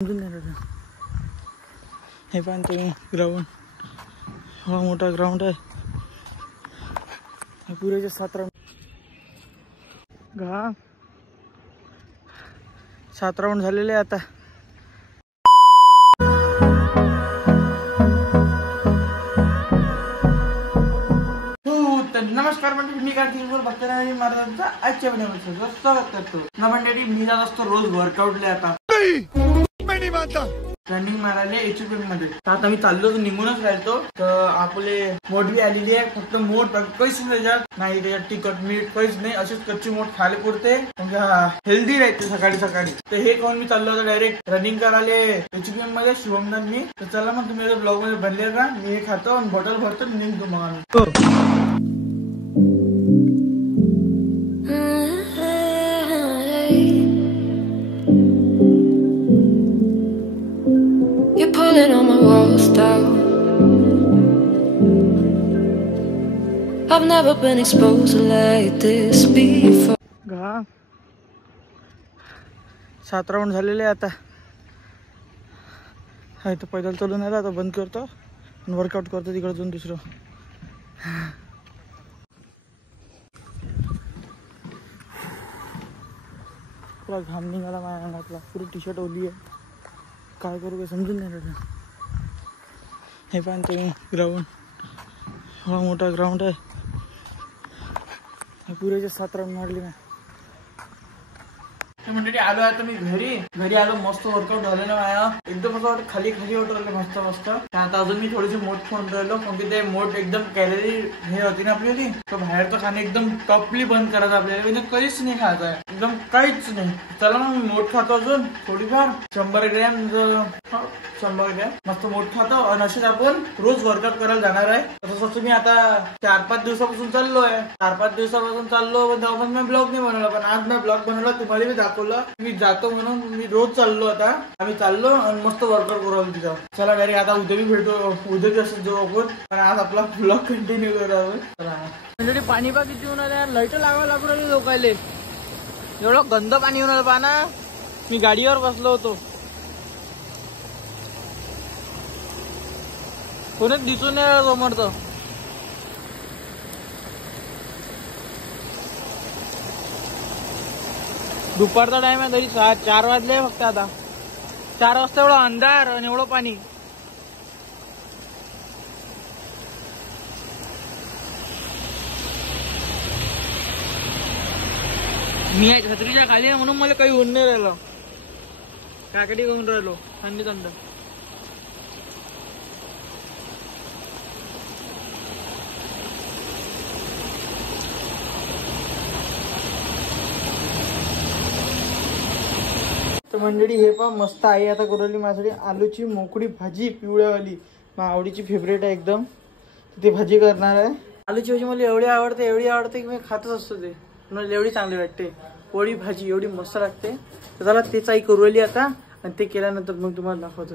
हे पण तुम्ही ग्राउंड हा मोठा ग्राउंड आहे. पुरेचे 7 राऊंड 7 राऊंड झालेले आता. नमस्कार मंडळी, मी कार्तिक भक्तराज महाराजांचा आजच्या व्हिडिओमध्ये स्वागत करतो. मंडळी मी जात असतो रोज वर्कआउटला. आता रनिंग मारायला एचपीएम मध्ये. तर आता मी चाललो तर निघूनच राहतो. तर आपले मोठ बी आलेली आहे. फक्त मोठ काहीच नाही त्याच्यात, नाही त्याच्यात तिखट मीठ काहीच नाही. अशीच कच्ची मोठ खायला पुरते, म्हणजे हेल्दी राहते सकाळी सकाळी. तर हे खाऊन मी चाललो होतो डायरेक्ट रनिंग करायला एचपीएम मध्ये शिवमदांनी. तर चला मग तुम्ही ब्लॉग मध्ये बनले का. मी हे खातो आणि बॉटल भरतो निघतो मग आम्ही. Pulling on my walls down. I've never been exposed like this before. 7 राऊंड झालेले आता. हा इथं पैदल चालून आला. आता बंद करतो आणि वर्कआउट करतो तिकडे जाऊन दुसरं. पुरा घाम निघाला माझ्या अंगातला. पुरी टी शर्ट ओली आहे. काय करू काय समजून नाही राहिलं. हे पण तुम्ही ग्राउंड हा मोठा ग्राउंड आहे. पुरेचे 7 राऊंड मारली ना. मंडळी आलो आता मी घरी आलो. मस्त वर्कआउट झालं ना माझ्या. एकदम असं वाटतं खाली वाटत राहिलं मस्त. आता अजून मी थोडीशी मोठ खाऊन राहिलो. म्हणजे ते मोठ एकदम कॅलरी हे होती ना आपली. तर बाहेरचं खाणं एकदम टॉपली बंद करायचं आपल्याला. म्हणजे काहीच नाही खायचं आहे, एकदम काहीच नाही. चला ना मी मोठ खातो अजून थोडीफार 100 ग्रॅम. 100 ग्रॅम मस्त मोठ खातो. आणि असेच आपण रोज वर्कआउट करायला जाणार आहे. तसं मी आता 4-5 दिवसापासून चाललोय. 4-5 दिवसापासून चाललो. तेव्हा मी ब्लॉग नाही बनवला, पण आज मी ब्लॉग बनवला. तुम्हाला मी दाखवलं मी जातो म्हणून. मी रोज चाललो. आता आम्ही चाललो आणि मस्त वर्कआउट करू तिथं. चला डायरेक्ट आता उद्या बी भेटू. उद्या बी असं जाऊ आपण. पण आज आपला ब्लॉग कंटिन्यू करावं. पाणी बा किती होऊन आलं. लाईट लावायला लागू राहिले लोकायले. एवढं गंद पाणी होणार पाना. मी गाडीवर बसलो होतो. कोणीच दिसून नाही समोरचं. दुपारचा टाइम आहे तरी 4 वाजले फक्त. आता 4 वाजता एवढं अंधार आणि एवढं पाणी. मी छत्रीच्या खाली आहे म्हणून मला काही होऊन नाही राहिलं. काकडी घेऊन राहिलो थंडी थंड. तर मंडळी हे पण मस्त आई आता करू माझ्यासाठी आलूची मोकळी भाजी पिवळ्यावाली. माझ्या आवडीची फेवरेट आहे एकदम. ती भाजी करणार आहे. आलूची भाजी मला एवढी आवडते की मी खातच असतो. ते मला एवढी चांगली वाटते. पोळी भाजी एवढी मस्त लागते. तर चला तेच आई करू आता. आणि ते केल्यानंतर मग तुम्हाला दाखवतो.